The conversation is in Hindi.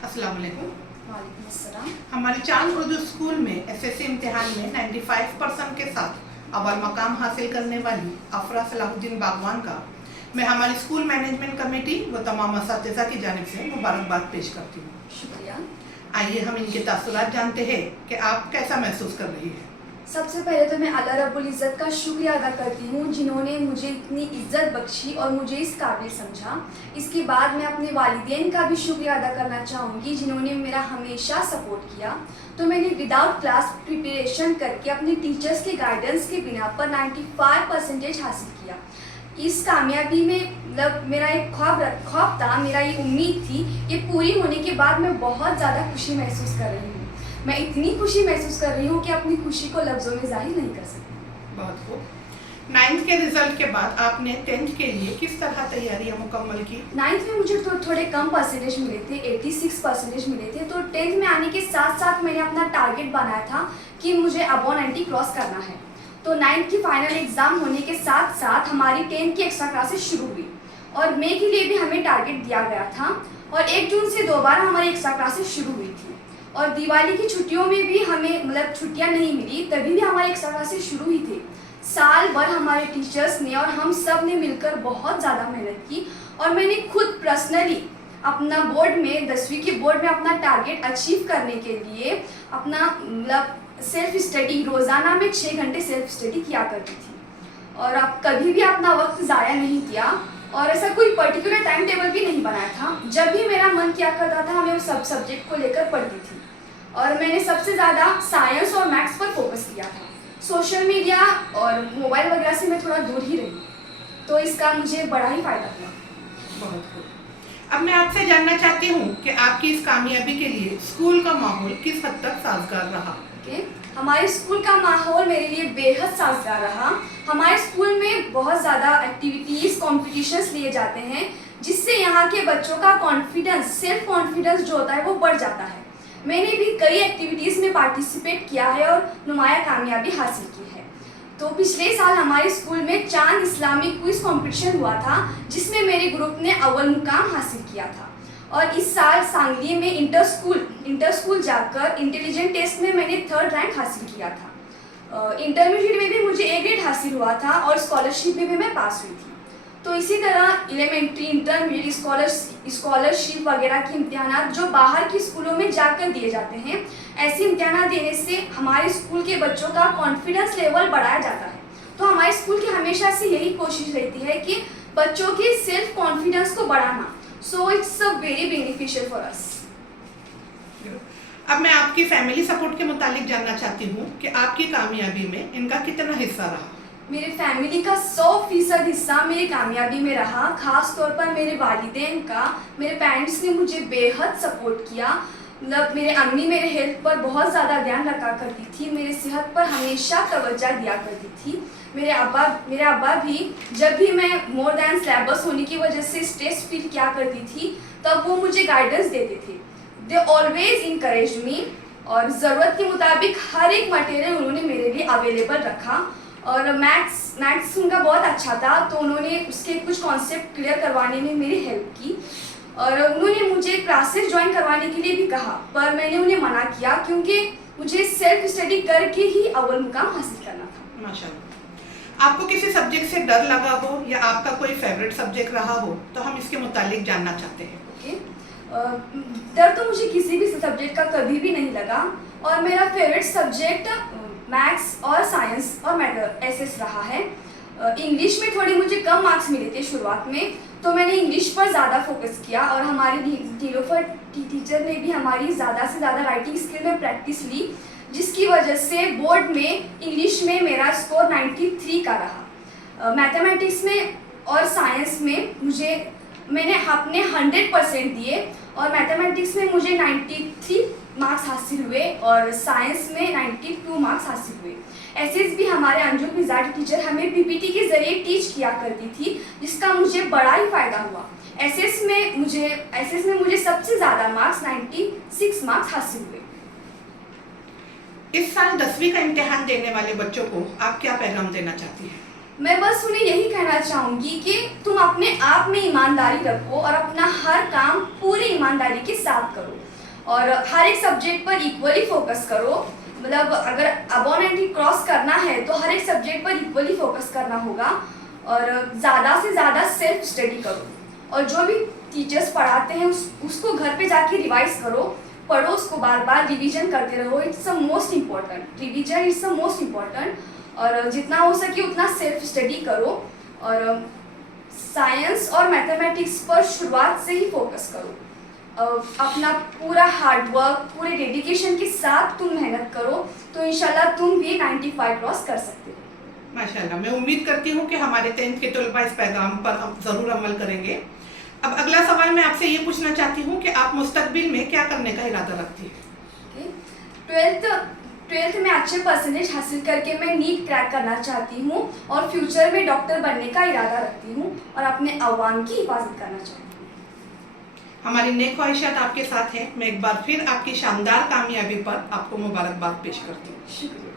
अस्सलाम वालेकुम। वालेकुम अस्सलाम। हमारे चांद उर्दू स्कूल में एसएससी इम्तिहान में 95% के साथ अव्वल मकाम हासिल करने वाली अफरा सलाहुद्दीन बागवान का मैं हमारी स्कूल मैनेजमेंट कमेटी व तमाम असातिज़ा की जानिब से मुबारकबाद पेश करती हूँ। शुक्रिया। आइए हम इनके तासुरात जानते हैं कि आप कैसा महसूस कर रही है। सबसे पहले तो मैं अल्लाह रब्बुल इज़्ज़त का शुक्रिया अदा करती हूँ जिन्होंने मुझे इतनी इज्जत बख्शी और मुझे इस काबिल समझा। इसके बाद मैं अपने वालिदैन का भी शुक्रिया अदा करना चाहूँगी जिन्होंने मेरा हमेशा सपोर्ट किया। तो मैंने विदाउट क्लास प्रिपरेशन करके अपने टीचर्स के गाइडेंस के बिना पर 95% हासिल किया। इस कामयाबी में मतलब मेरा एक ख्वाब था, मेरा ये उम्मीद थी, ये पूरी होने के बाद मैं बहुत ज़्यादा खुशी महसूस कर रही हूँ। मैं इतनी खुशी महसूस कर रही हूँ कि अपनी खुशी को लफ्ज़ों में जाहिर नहीं कर सकती। बहुत खूब। 9th के रिजल्ट के बाद आपने 10th के लिए किस तरह तैयारियां मुकम्मल की? 9th में मुझे थोड़े कम परसेंटेज मिले थे, 86% मिले थे। तो 10th में आने के साथ साथ मैंने अपना टारगेट बनाया था कि मुझे अबव 90 क्रॉस करना है। तो 9th की फाइनल एग्ज़ाम होने के साथ साथ हमारी 10th की एक्स्ट्रा क्लासेस शुरू हुई और मई के लिए भी हमें टारगेट दिया गया था और 1 जून से दोबारा हमारी एक्स्ट्रा क्लासेस शुरू हुई थी। और दिवाली की छुट्टियों में भी हमें मतलब छुट्टियां नहीं मिली, तभी भी हमारी एक्स्ट्रा क्लासेस शुरू हुई थी। साल भर हमारे टीचर्स ने और हम सब ने मिलकर बहुत ज़्यादा मेहनत की और मैंने खुद पर्सनली अपना बोर्ड में 10वीं के बोर्ड में अपना टारगेट अचीव करने के लिए अपना मतलब सेल्फ स्टडी रोज़ाना में 6 घंटे सेल्फ स्टडी किया करती थी और अब कभी भी अपना वक्त ज़ाया नहीं किया और ऐसा कोई पर्टिकुलर टाइम टेबल भी नहीं बनाया था। जब भी मेरा मन किया करता था मैं उस सब सब्जेक्ट को लेकर पढ़ती थी और मैंने सबसे ज़्यादा साइंस और मैथ्स पर फोकस किया था। सोशल मीडिया और मोबाइल वगैरह से मैं थोड़ा दूर ही रही, तो इसका मुझे बड़ा ही फ़ायदा हुआ। बहुत खूब। अब मैं आपसे जानना चाहती हूँ कि आपकी इस कामयाबी के लिए स्कूल का माहौल किस हद तक साजगार रहा? हमारे स्कूल का माहौल मेरे लिए बेहद साजगार रहा। हमारे स्कूल में बहुत ज़्यादा एक्टिविटीज़ कॉम्पिटिशन्स लिए जाते हैं जिससे यहाँ के बच्चों का कॉन्फिडेंस, सेल्फ कॉन्फिडेंस जो होता है वो बढ़ जाता है। मैंने भी कई एक्टिविटीज़ में पार्टिसिपेट किया है और नुमाया कामयाबी हासिल की है। तो पिछले साल हमारे स्कूल में चांद इस्लामिक क्विज कंपटीशन हुआ था जिसमें मेरे ग्रुप ने अव्वल मुकाम हासिल किया था और इस साल सांगली में इंटर स्कूल जाकर इंटेलिजेंट टेस्ट में मैंने 3rd रैंक हासिल किया था। इंटरमीडिएट में भी मुझे A ग्रेड हासिल हुआ था और स्कॉलरशिप में भी मैं पास हुई थी। तो इसी तरह एलिमेंट्री, इंटरमीडिएट, स्कॉलरशिप वगैरह के इम्तिहान जो बाहर के स्कूलों में जाकर दिए जाते हैं, ऐसे इम्तिहान देने से हमारे स्कूल के बच्चों का कॉन्फिडेंस लेवल बढ़ाया जाता है। तो हमारे स्कूल की हमेशा से यही कोशिश रहती है कि बच्चों के सेल्फ कॉन्फिडेंस को बढ़ाना। So it's a very beneficial for us. अब मैं आपकी फैमिली सपोर्ट के मुतालिक जानना चाहती हूँ कि आपकी कामयाबी में इनका कितना हिस्सा रहा? मेरे फैमिली का 100% हिस्सा मेरी कामयाबी में रहा। खास तौर पर मेरे वालिदैन का, मेरे पेरेंट्स ने मुझे बेहद सपोर्ट किया। मतलब मेरे अम्मी मेरे हेल्थ पर बहुत ज़्यादा ध्यान रखा करती थी, मेरे सेहत पर हमेशा तवज्जो दिया करती थी। मेरे अब्बा भी जब भी मैं मोर दैन सिलेबस होने की वजह से स्ट्रेस फील किया करती थी तब वो मुझे गाइडेंस देते थे। दे ऑलवेज इनकरेज मी और ज़रूरत के मुताबिक हर एक मटेरियल उन्होंने मेरे लिए अवेलेबल रखा। और मैथ्स उनका बहुत अच्छा था तो उन्होंने उसके कुछ कॉन्सेप्ट क्लियर करवाने में मेरी हेल्प की और उन्होंने मुझे क्लासेस ज्वाइन करवाने के लिए भी कहा, पर मैंने उन्हें मना किया क्योंकि मुझे सेल्फ स्टडी करके ही अव्वल मुकाम हासिल करना था। माशाल्लाह। आपको किसी सब्जेक्ट से डर लगा हो या आपका कोई फेवरेट सब्जेक्ट रहा हो तो हम इसके मुतालिक जानना चाहते हैं। डर तो मुझे किसी भी सब्जेक्ट का कभी भी नहीं लगा और मेरा फेवरेट सब्जेक्ट मैथ्स और साइंस और मैथ्स एसएस रहा है। इंग्लिश में थोड़ी मुझे कम मार्क्स मिले थे शुरुआत में, तो मैंने इंग्लिश पर ज़्यादा फोकस किया और हमारे नीलोफर टीचर ने भी हमारी ज़्यादा से ज़्यादा राइटिंग स्किल में प्रैक्टिस ली, जिसकी वजह से बोर्ड में इंग्लिश में मेरा स्कोर 93 का रहा। मैथमेटिक्स में और साइंस में मैंने अपने 100% दिए और मैथमेटिक्स में मुझे 93 मार्क्स हासिल हुए और साइंस में 92 मार्क्स हासिल हुए। एसएस भी हमारे अंजुम मिजाज टीचर हमें पीपीटी के जरिए टीच किया करती थी जिसका मुझे बड़ा ही फ़ायदा हुआ। एसएस में मुझे सबसे ज़्यादा मार्क्स 96 मार्क्स हासिल हुए। इस साल 10वीं का इम्तिहान देने वाले बच्चों को आप क्या पैगाम देना चाहती हैं? मैं बस उन्हें यही कहना चाहूँगी कि तुम अपने आप में ईमानदारी रखो और अपना हर काम पूरी ईमानदारी के साथ करो। और हर एक सब्जेक्ट पर इक्वली फोकस करो। मतलब अगर अबॉव 90 क्रॉस करना है तो हर एक सब्जेक्ट पर इक्वली फोकस करना होगा और ज़्यादा से ज़्यादा सेल्फ स्टडी करो और जो भी टीचर्स पढ़ाते हैं उसको घर पे जाके रिवाइज करो, पढ़ो उसको, बार बार रिवीजन करते रहो। It's the most important, revision it's the most important. और जितना हो सके उतना सेल्फ स्टडी करो और साइंस और मैथमेटिक्स पर शुरुआत से ही फोकस करो। अपना पूरा हार्डवर्क, पूरे डेडिकेशन के साथ तुम मेहनत करो तो इंशाल्लाह तुम भी 95 क्रॉस कर सकते हो। माशाल्लाह, मैं उम्मीद करती हूँ कि हमारे 10th के तलबा इस पैगाम पर हम ज़रूर अमल करेंगे। अब अगला सवाल मैं आपसे ये पूछना चाहती हूँ कि आप मुस्तकबिल में क्या करने का इरादा रखती हैं? 12th में अच्छे परसेंटेज हासिल करके मैं नीट क्रैक करना चाहती हूँ और फ्यूचर में डॉक्टर बनने का इरादा रखती हूँ और अपने अवाम की हिफाजत करना चाहती हूँ। हमारी नेक ख्वाहिशात आपके साथ हैं। मैं एक बार फिर आपकी शानदार कामयाबी पर आपको मुबारकबाद पेश करती हूँ। शुक्रिया।